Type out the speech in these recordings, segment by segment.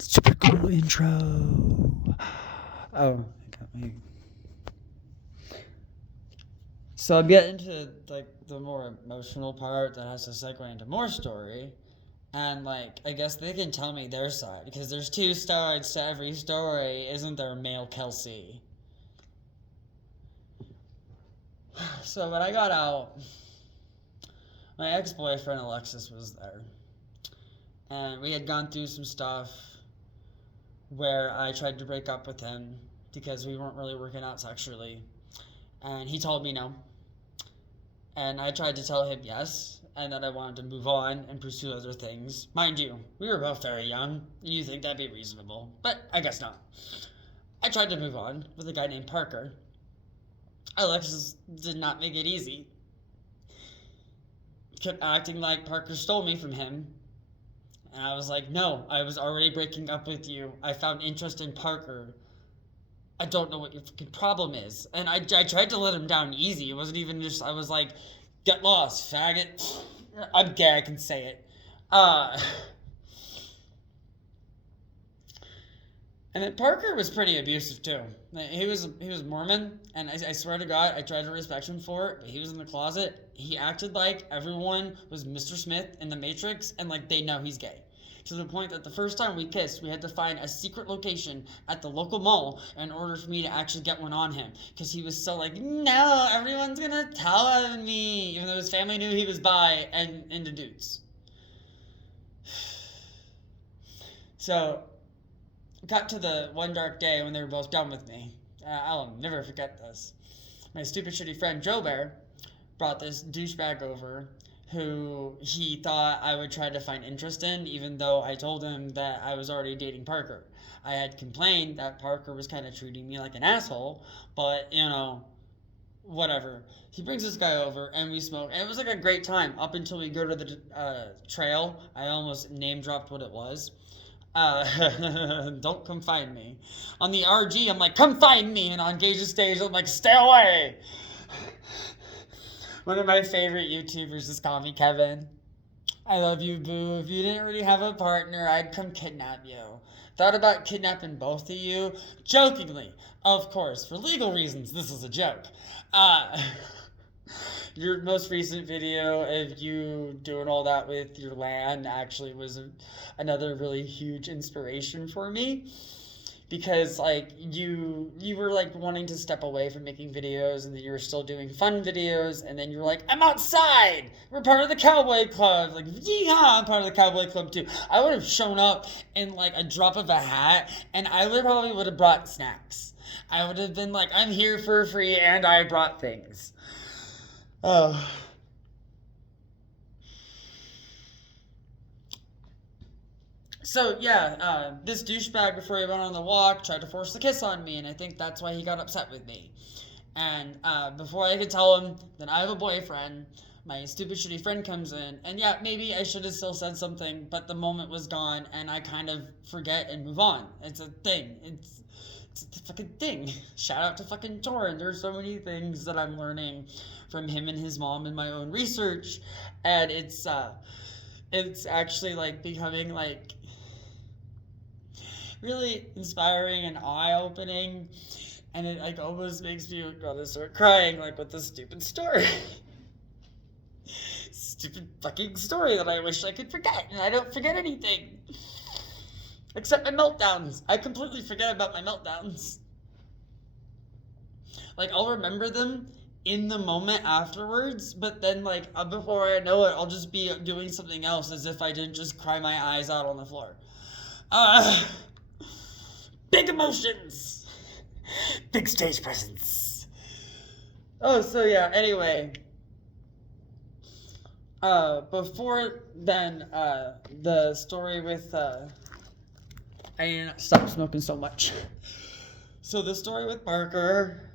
Super cool intro. Oh, I got me. So I'm getting to like the more emotional part that has to segue into more story. And like I guess they can tell me their side because there's two sides to every story, isn't there, male Kelsey? So when I got out, my ex-boyfriend Alexis was there. And we had gone through some stuff where I tried to break up with him because we weren't really working out sexually. And he told me no. And I tried to tell him yes, and that I wanted to move on and pursue other things. Mind you, we were both very young, and you think that'd be reasonable, but I guess not. I tried to move on with a guy named Parker. Alexis did not make it easy. Kept acting like Parker stole me from him. And I was like, no, I was already breaking up with you. I found interest in Parker. I don't know what your fucking problem is. And I tried to let him down easy. It wasn't even just, I was like, get lost, faggot. I'm gay, I can say it. And then Parker was pretty abusive too. He was Mormon, and I swear to God, I tried to respect him for it, but he was in the closet. He acted like everyone was Mr. Smith in the Matrix, and like they know he's gay. To the point that the first time we kissed, we had to find a secret location at the local mall in order for me to actually get one on him. Because he was so like, no, everyone's gonna tell on me. Even though his family knew he was bi and into dudes. So, got to the one dark day when they were both done with me. I'll never forget this. My stupid shitty friend Joe Bear brought this douchebag over who he thought I would try to find interest in, even though I told him that I was already dating Parker. I had complained that Parker was kind of treating me like an asshole, but, you know, whatever. He brings this guy over and we smoke, and it was like a great time up until we go to the trail. I almost name dropped what it was. Don't come find me. On the RG, I'm like, come find me, and on Gage's stage, I'm like, stay away. One of my favorite YouTubers just called me Kevin. I love you, boo. If you didn't already have a partner, I'd come kidnap you. Thought about kidnapping both of you? Jokingly, of course. For legal reasons, this is a joke. Your most recent video of you doing all that with your land actually was another really huge inspiration for me. Because like you were like wanting to step away from making videos, and then you were still doing fun videos, and then you're like, I'm outside, we're part of the cowboy club, like, yeehaw, I'm part of the cowboy club too. I would have shown up in like a drop of a hat, and I probably would have brought snacks. I would have been like, I'm here for free, and I brought things. Oh. So yeah, this douchebag before he went on the walk tried to force the kiss on me, and I think that's why he got upset with me. And before I could tell him that I have a boyfriend, my stupid shitty friend comes in, and yeah, maybe I should have still said something, but the moment was gone, and I kind of forget and move on. It's a thing. It's a fucking thing. Shout out to fucking Torin. There's so many things that I'm learning from him and his mom in my own research, and it's actually like becoming like really inspiring and eye-opening, and it like almost makes me want to start crying, like with this stupid story. Stupid fucking story that I wish I could forget, and I don't forget anything except my meltdowns. I completely forget about my meltdowns. Like, I'll remember them in the moment afterwards, but then like before I know it, I'll just be doing something else as if I didn't just cry my eyes out on the floor. Big emotions. Big stage presence. Oh, so yeah, anyway. Before then, the story with, I need to stop smoking so much. So the story with Parker,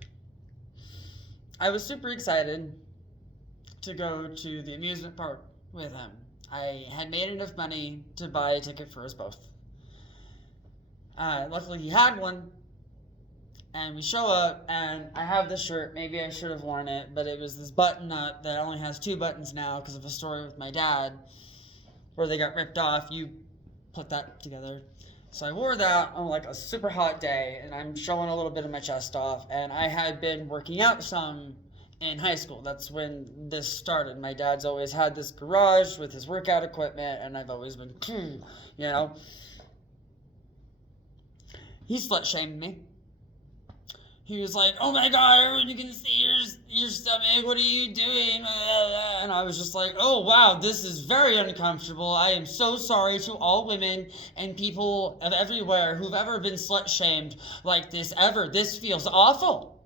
I was super excited to go to the amusement park with him. I had made enough money to buy a ticket for us both. Luckily he had one, and we show up, and I have this shirt. Maybe I should have worn it, but it was this button up that only has 2 buttons now because of a story with my dad where they got ripped off. You put that together. So I wore that on like a super hot day, and I'm showing a little bit of my chest off. And I had been working out some in high school. That's when this started. My dad's always had this garage with his workout equipment, and I've always been, you know. He slut shamed me. He was like, "Oh my God, everyone you can see your stomach. What are you doing?" And I was just like, "Oh wow, this is very uncomfortable. I am so sorry to all women and people of everywhere who've ever been slut shamed like this ever. This feels awful."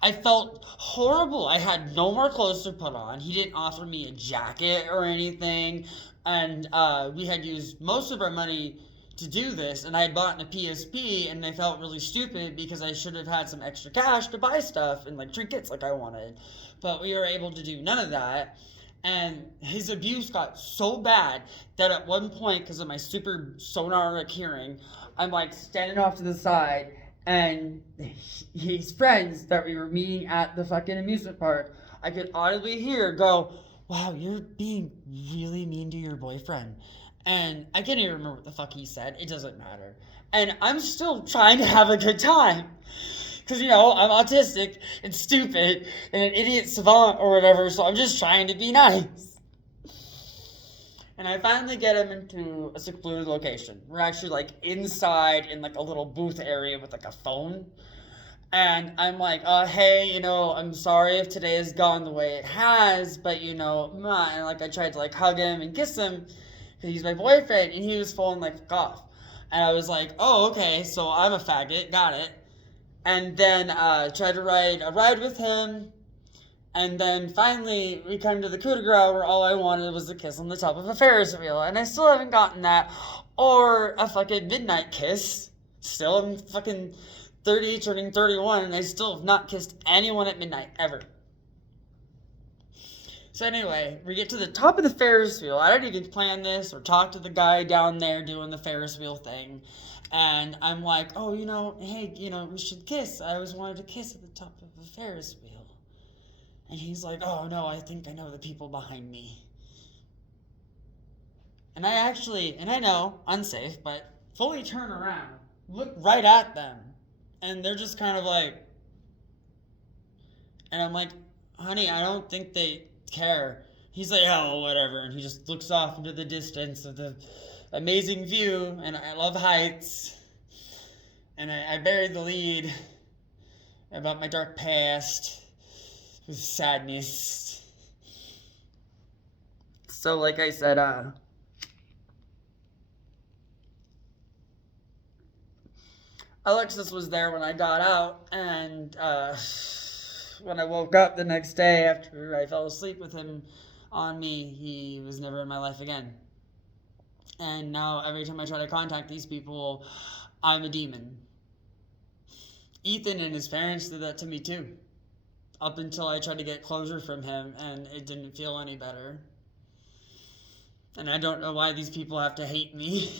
I felt horrible. I had no more clothes to put on. He didn't offer me a jacket or anything, and we had used most of our money to do this, and I had bought a PSP, and I felt really stupid because I should have had some extra cash to buy stuff and like trinkets like I wanted, but we were able to do none of that. And his abuse got so bad that at one point, because of my super sonaric hearing, I'm like standing off to the side, and his friends that we were meeting at the fucking amusement park, I could audibly hear go, "Wow, you're being really mean to your boyfriend." And I can't even remember what the fuck he said. It doesn't matter. And I'm still trying to have a good time. Because, you know, I'm autistic and stupid and an idiot savant or whatever, so I'm just trying to be nice. And I finally get him into a secluded location. We're actually, like, inside in, like, a little booth area with, like, a phone. And I'm like, hey, you know, I'm sorry if today has gone the way it has, but, you know, and, like, I tried to, like, hug him and kiss him, because he's my boyfriend, and he was falling like fuck off. And I was like, oh, okay, so I'm a faggot, got it. And then tried to ride a ride with him, and then finally we come to the coup de grace where all I wanted was a kiss on the top of a Ferris wheel, and I still haven't gotten that, or a fucking midnight kiss. Still, I'm fucking 30, turning 31, and I still have not kissed anyone at midnight, ever. So anyway, we get to the top of the Ferris wheel. I didn't even plan this or talk to the guy down there doing the Ferris wheel thing. And I'm like, oh, you know, hey, you know, we should kiss. I always wanted to kiss at the top of the Ferris wheel. And he's like, oh, no, I think I know the people behind me. And I actually, and I know, unsafe, but fully turn around, look right at them. And they're just kind of like, and I'm like, honey, I don't think they care. He's like, oh, whatever. And he just looks off into the distance of the amazing view. And I love heights. And I buried the lead about my dark past with sadness. So, like I said, Alexis was there when I got out, and when I woke up the next day after I fell asleep with him on me, he was never in my life again. And now every time I try to contact these people, I'm a demon. Ethan and his parents did that to me too. Up until I tried to get closure from him, and it didn't feel any better. And I don't know why these people have to hate me.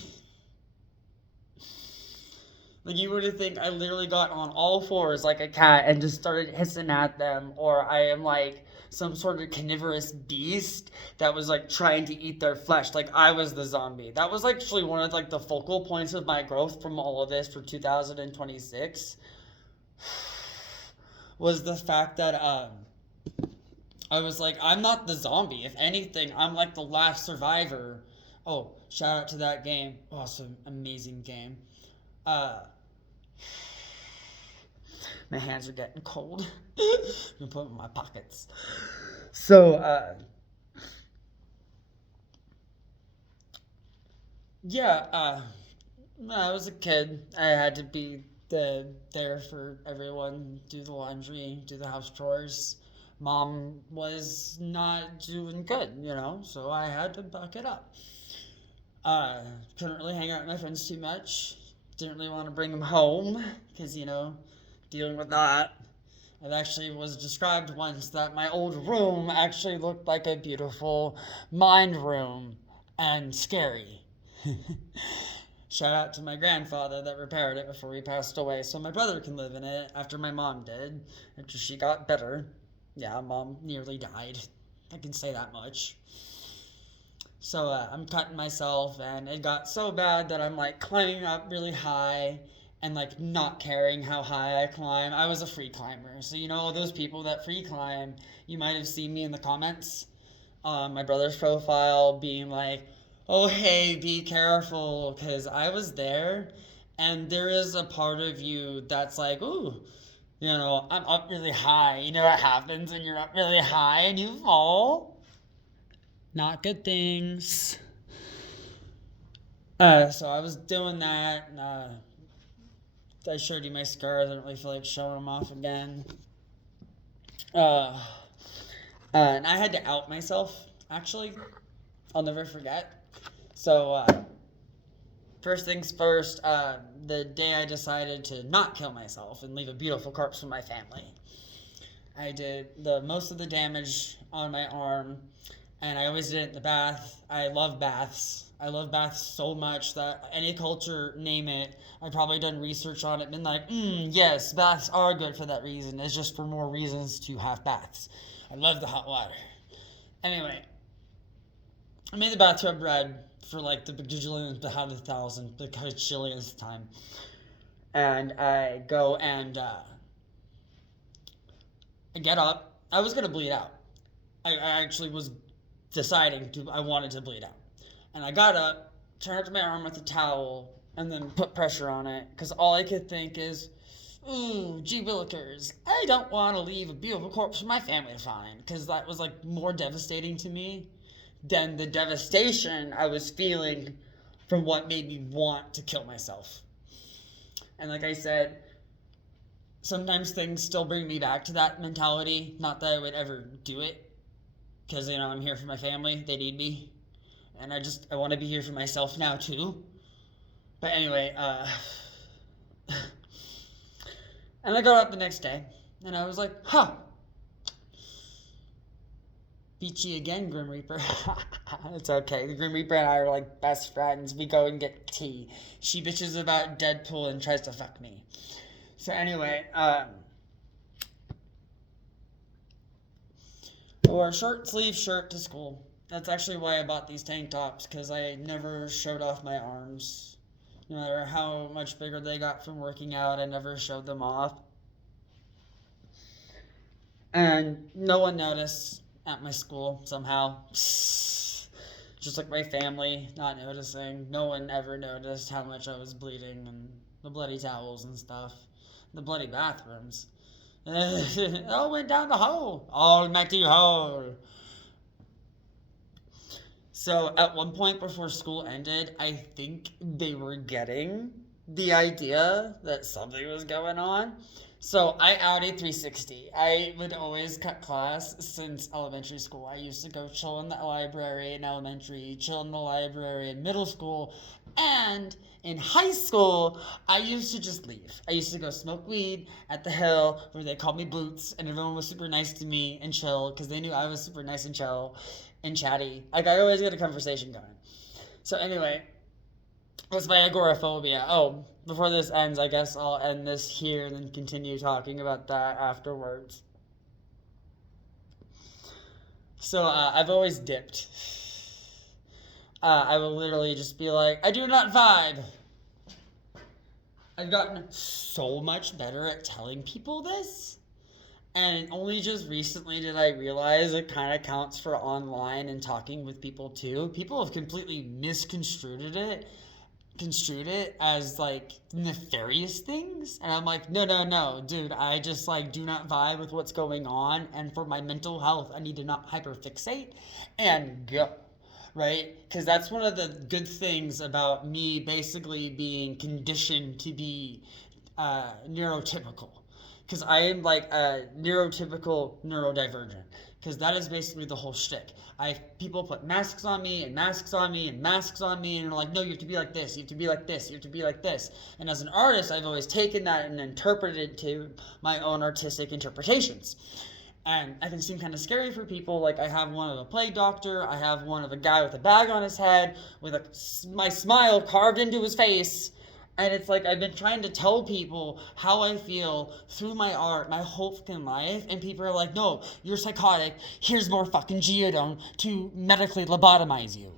Like, you would think I literally got on all fours like a cat and just started hissing at them, or I am like some sort of carnivorous beast that was like trying to eat their flesh. Like, I was the zombie. That was actually one of like the focal points of my growth from all of this for 2026 was the fact that I was like, I'm not the zombie. If anything, I'm like the last survivor. Oh, shout out to that game. Awesome, amazing game. My hands are getting cold. I'm gonna put them in my pockets. So, yeah, when I was a kid, I had to be there for everyone, do the laundry, do the house chores. Mom was not doing good, you know, so I had to buck it up. Couldn't really hang out with my friends too much. Didn't really want to bring them home because, you know, dealing with that. It actually was described once that my old room actually looked like a beautiful mind room and scary. Shout out to my grandfather that repaired it before he passed away so my brother can live in it after my mom did, after she got better. Yeah, mom nearly died. I can say that much. So I'm cutting myself, and it got so bad that I'm like climbing up really high and like not caring how high I climb. I was a free climber, so you know all those people that free climb. You might have seen me in the comments on my brother's profile being like, "Oh hey, be careful," because I was there, and there is a part of you that's like, "Ooh." I'm up really high. You know what happens when you're up really high and you fall? Not good things. So I was doing that. And, I showed you my scars. I don't really feel like showing them off again. And I had to out myself, actually. I'll never forget. So, first things first, the day I decided to not kill myself and leave a beautiful corpse for my family, I did the most of the damage on my arm, and I always did it in the bath. I love baths. I love baths so much that any culture, name it, I've probably done research on it, been like, yes, baths are good for that reason. It's just for more reasons to have baths. I love the hot water. Anyway, I made the bathtub red for like the bajillionth, the 100,000, the bajillionth time. And I go and I get up. I was going to bleed out. I actually was I wanted to bleed out. And I got up, turned up to my arm with a towel, and then put pressure on it. Because all I could think is, ooh, gee willikers, I don't want to leave a beautiful corpse for my family to find. Because that was like more devastating to me than the devastation I was feeling from what made me want to kill myself. And like I said, sometimes things still bring me back to that mentality. Not that I would ever do it, because I'm here for my family. They need me, and I want to be here for myself now too. But anyway, and I got up the next day, and I was like, beat you again, Grim Reaper. It's okay. The Grim Reaper and I are like best friends. We go and get tea. She bitches about Deadpool and tries to fuck me. So anyway, I wore a short sleeve shirt to school. That's actually why I bought these tank tops, because I never showed off my arms. No matter how much bigger they got from working out, I never showed them off. And no one noticed at my school somehow. Just like my family not noticing. No one ever noticed how much I was bleeding, and the bloody towels and stuff. The bloody bathrooms. It all went down the hole. Almighty hole. So at one point before school ended, I think they were getting the idea that something was going on. So I outed 360. I would always cut class since elementary school. I used to go chill in the library in elementary, chill in the library in middle school, and in high school, I used to just leave. I used to go smoke weed at the hill where they called me Boots, and everyone was super nice to me and chill because they knew I was super nice and chill and chatty. Like, I always get a conversation going. So anyway, what's my agoraphobia? Oh, before this ends, I guess I'll end this here and then continue talking about that afterwards. So I've always dipped. I will literally just be like, I do not vibe. I've gotten so much better at telling people this. And only just recently did I realize it kind of counts for online and talking with people too. People have completely construed it as like nefarious things, and I'm like, no, dude, I just like do not vibe with what's going on, and for my mental health I need to not hyperfixate and go, right? Because that's one of the good things about me basically being conditioned to be neurotypical, because I am like a neurotypical neurodivergent, because that is basically the whole shtick. People put masks on me and masks on me and masks on me, and they're like, no, you have to be like this, you have to be like this, you have to be like this. And as an artist, I've always taken that and interpreted it to my own artistic interpretations. And I can seem kind of scary for people. Like, I have one of a plague doctor, I have one of a guy with a bag on his head with my smile carved into his face. And it's like I've been trying to tell people how I feel through my art my whole fucking life, and people are like, no, you're psychotic, here's more fucking geodone to medically lobotomize you.